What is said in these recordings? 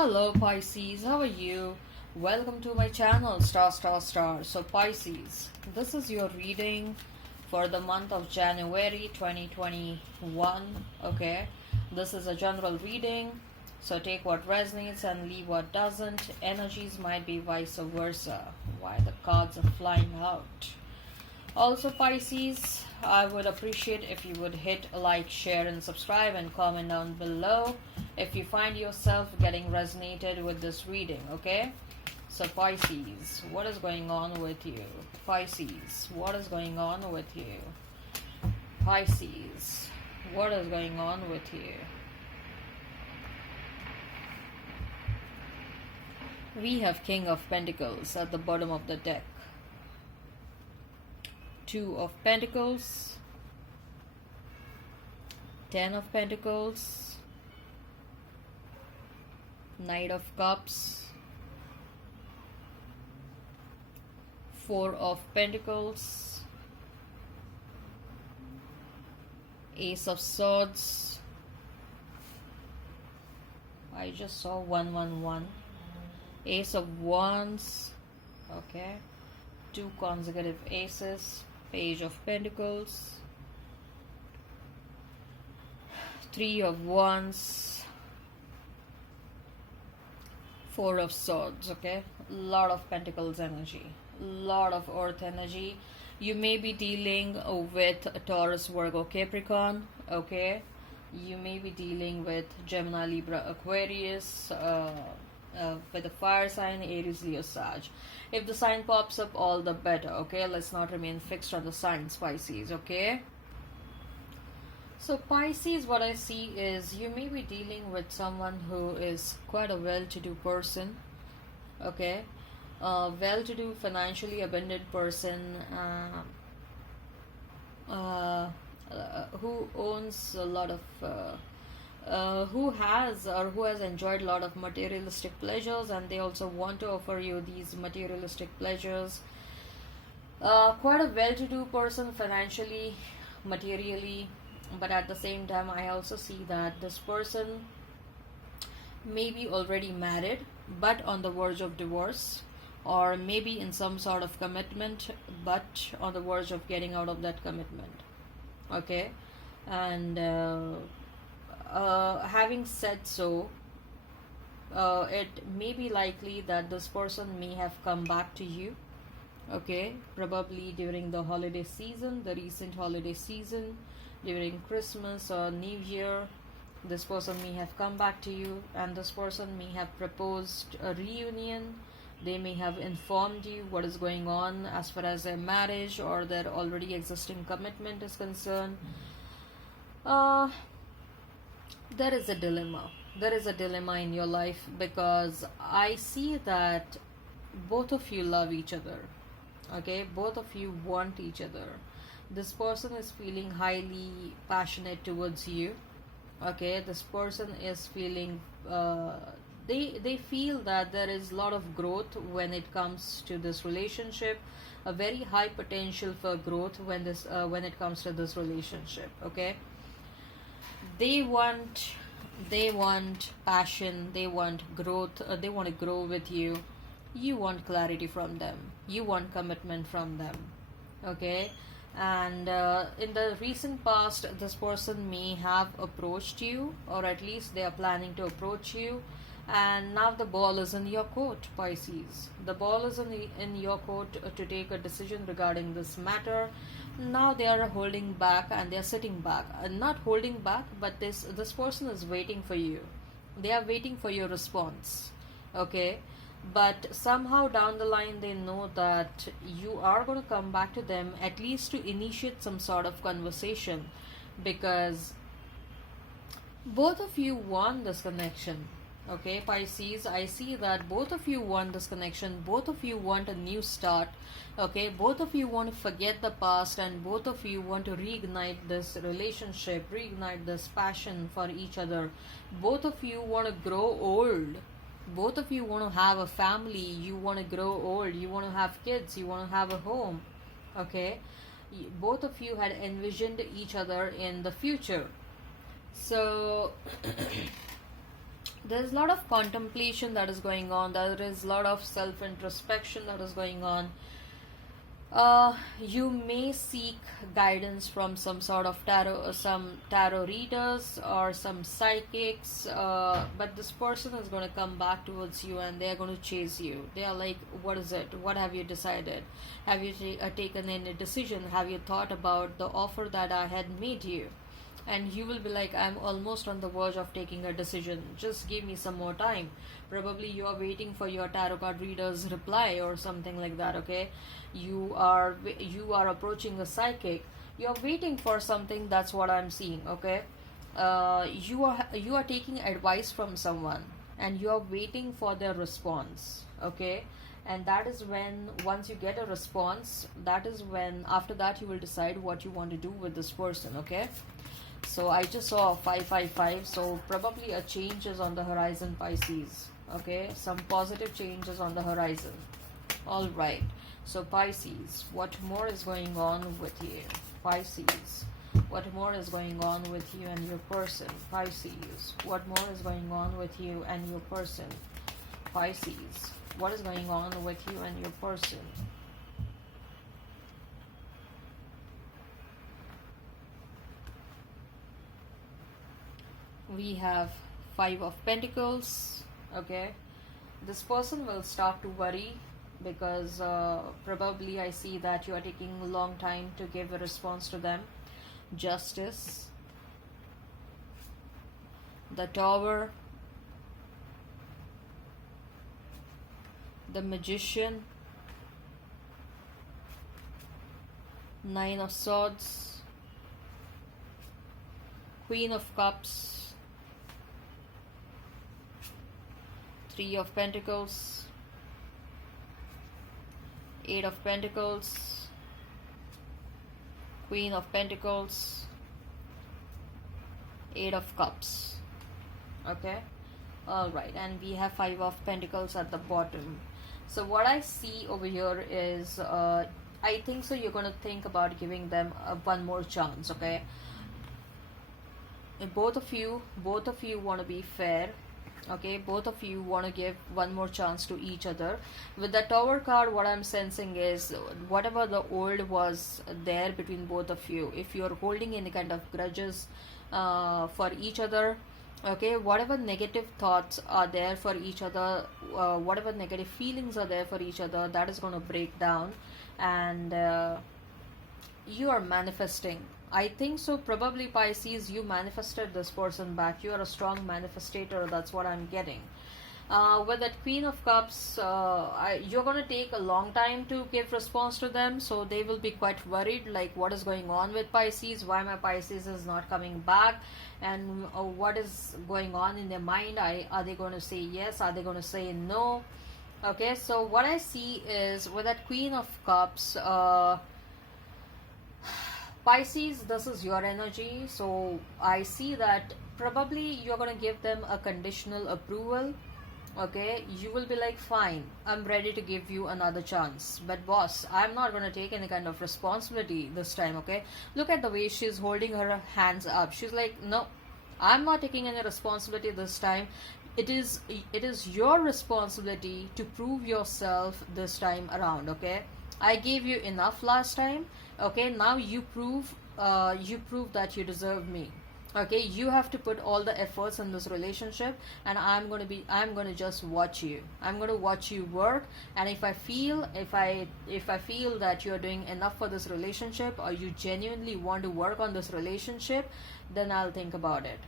Hello Pisces, how are you? Welcome to my channel star. So Pisces, this is your reading for the month of January 2021. Okay, this is a general reading, so take what resonates and leave what doesn't. Energies might be vice versa. Why the cards are flying out? Also Pisces, I would appreciate if you would hit like, share and subscribe and comment down below if you find yourself getting resonated with this reading. Okay, so Pisces, what is going on with you? Pisces, what is going on with you? Pisces, what is going on with you? We have King of Pentacles at the bottom of the deck, Two of Pentacles, Ten of Pentacles, Knight of Cups, Four of Pentacles, Ace of Swords. I just saw 111. Ace of Wands. Okay, two consecutive aces. Page of Pentacles, Three of Wands, Four of Swords. Okay, lot of Pentacles energy, lot of Earth energy. You may be dealing with Taurus, Virgo, Capricorn. Okay, you may be dealing with Gemini, Libra, Aquarius, with a fire sign, Aries, Leo, Sag. If the sign pops up, all the better. Okay, let's not remain fixed on the signs, Pisces. Okay, so Pisces, what I see is you may be dealing with someone who is quite a well-to-do person. Okay, well-to-do, financially abundant person, who owns a lot of who has enjoyed a lot of materialistic pleasures, and they also want to offer you these materialistic pleasures. Quite a well-to-do person financially, materially, but at the same time I also see that this person may be already married but on the verge of divorce, or maybe in some sort of commitment but on the verge of getting out of that commitment. Okay, and having said so, it may be likely that this person may have come back to you. Okay, probably during the holiday season, the recent holiday season, during Christmas or New Year. This person may have come back to you, and this person may have proposed a reunion. They may have informed you what is going on as far as their marriage or their already existing commitment is concerned. There is a dilemma. There is a dilemma in your life, because I see that both of you love each other. Okay, both of you want each other. This person is feeling highly passionate towards you. Okay, this person is feeling they feel that there is a lot of growth when it comes to this relationship, a very high potential for growth when it comes to this relationship. Okay, they want passion, they want growth, they want to grow with you. You want clarity from them, you want commitment from them. Okay, and in the recent past this person may have approached you, or at least they are planning to approach you, and now the ball is in your court, Pisces. The ball is in your court to take a decision regarding this matter. Now they are holding back and they are sitting back, not holding back, but this person is waiting for you. They are waiting for your response. Okay, but somehow down the line they know that you are going to come back to them, at least to initiate some sort of conversation, because both of you want this connection. Okay, Pisces, I see that both of you want this connection, both of you want a new start. Okay, both of you want to forget the past, and both of you want to reignite this relationship, reignite this passion for each other. Both of you want to grow old. Both of you want to have a family, you want to grow old, you want to have kids, you want to have a home. Okay, both of you had envisioned each other in the future. So There's a lot of contemplation that is going on, there is a lot of self introspection that is going on. You may seek guidance from some sort of tarot, some tarot readers or some psychics, but this person is going to come back towards you and they are going to chase you. They are like, what is it? What have you decided? Have you taken any decision? Have you thought about the offer that I had made you? And you will be like, I'm almost on the verge of taking a decision, just give me some more time. Probably you are waiting for your tarot card reader's reply or something like that. Okay, you are approaching a psychic, you're waiting for something. That's what I'm seeing. Okay, you are taking advice from someone and you are waiting for their response. Okay, and that is when, once you get a response, that is when after that you will decide what you want to do with this person. Okay, so I just saw 555, so probably a change is on the horizon, Pisces. Okay, some positive changes on the horizon. All right, so Pisces, what more is going on with you? Pisces, what more is going on with you and your person? Pisces, what more is going on with you and your person? Pisces, what is going on with you and your person? We have 5 of Pentacles. Okay, this person will start to worry because probably I see that you are taking a long time to give a response to them. Justice, the Tower, the Magician, 9 of Swords, Queen of Cups, 3 of Pentacles, 8 of Pentacles, Queen of Pentacles, 8 of Cups. Okay, all right, and we have 5 of Pentacles at the bottom. So what I see over here is I think so you're going to think about giving them one more chance. Okay, and both of you want to be fair. Okay, both of you want to give one more chance to each other. With the Tower card, what I'm sensing is whatever the old was there between both of you, if you're holding any kind of grudges for each other, okay, whatever negative thoughts are there for each other, whatever negative feelings are there for each other, that is going to break down. And you are manifesting. I think so. Probably Pisces, you manifested this person back. You are a strong manifestator. That's what I'm getting. With that Queen of Cups, you're going to take a long time to give response to them. So they will be quite worried, like what is going on with Pisces? Why my Pisces is not coming back? And what is going on in their mind? Are they going to say yes? Are they going to say no? Okay, so what I see is with that Queen of Cups, Pisces, this is your energy. So I see that probably you're going to give them a conditional approval. Okay, you will be like, fine, I'm ready to give you another chance, but boss, I'm not going to take any kind of responsibility this time. Okay, look at the way she's holding her hands up. She's like, no, I'm not taking any responsibility this time. It is your responsibility to prove yourself this time around. Okay, I gave you enough last time. Okay, now you prove that you deserve me. Okay, you have to put all the efforts in this relationship, and I'm going to just watch you. I'm going to watch you work, and if I feel that you're doing enough for this relationship, or you genuinely want to work on this relationship, then I'll think about it.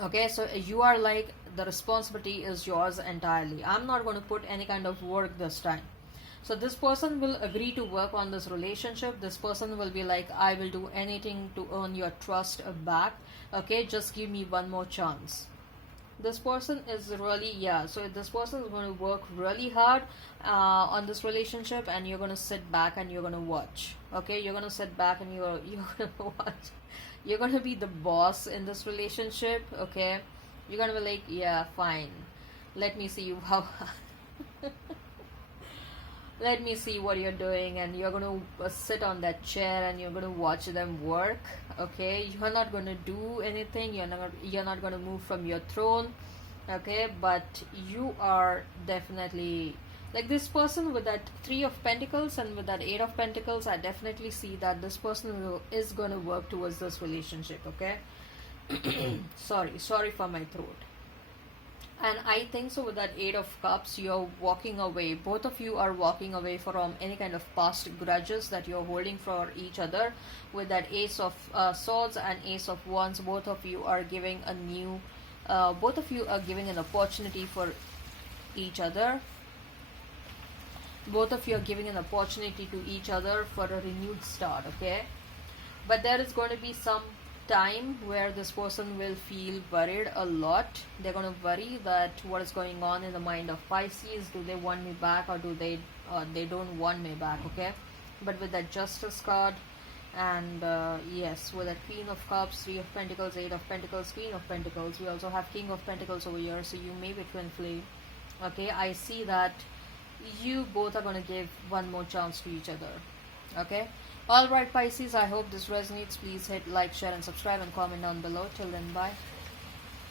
Okay, so you are like, the responsibility is yours entirely. I'm not going to put any kind of work this time. So this person will agree to work on this relationship. This person will be like, I will do anything to earn your trust back. Okay, just give me one more chance. This person is really, yeah, so this person is going to work really hard on this relationship, and you're going to sit back and you're going to watch. Okay, you're going to sit back and you're going to watch. You're going to be the boss in this relationship. Okay, you're going to be like, yeah, fine, let me see how let me see what you're doing, and you're going to sit on that chair and you're going to watch them work. Okay, you're not going to do anything. You're not going to move from your throne. okay, but you are definitely like this person with that three of pentacles and with that eight of pentacles. I definitely see that this person is going to work towards this relationship, okay. Sorry for my throat. And I think so with that eight of cups, you're walking away, both of you are walking away from any kind of past grudges that you're holding for each other. With that ace of swords and ace of wands, both of you are giving a new both of you are giving an opportunity for each other. Both of you are giving an opportunity to each other for a renewed start, okay. But there is going to be some time where this person will feel worried a lot. They're going to worry that what is going on in the mind of Pisces. Do they want me back, or do they don't want me back, okay. But with that justice card, and yes, with that queen of cups, three of pentacles, eight of pentacles, queen of pentacles, we also have king of pentacles over here, so you may be twin flame, okay. I see that you both are going to give one more chance to each other, okay. Alright Pisces, I hope this resonates. Please hit like, share and subscribe and comment down below. Till then, bye.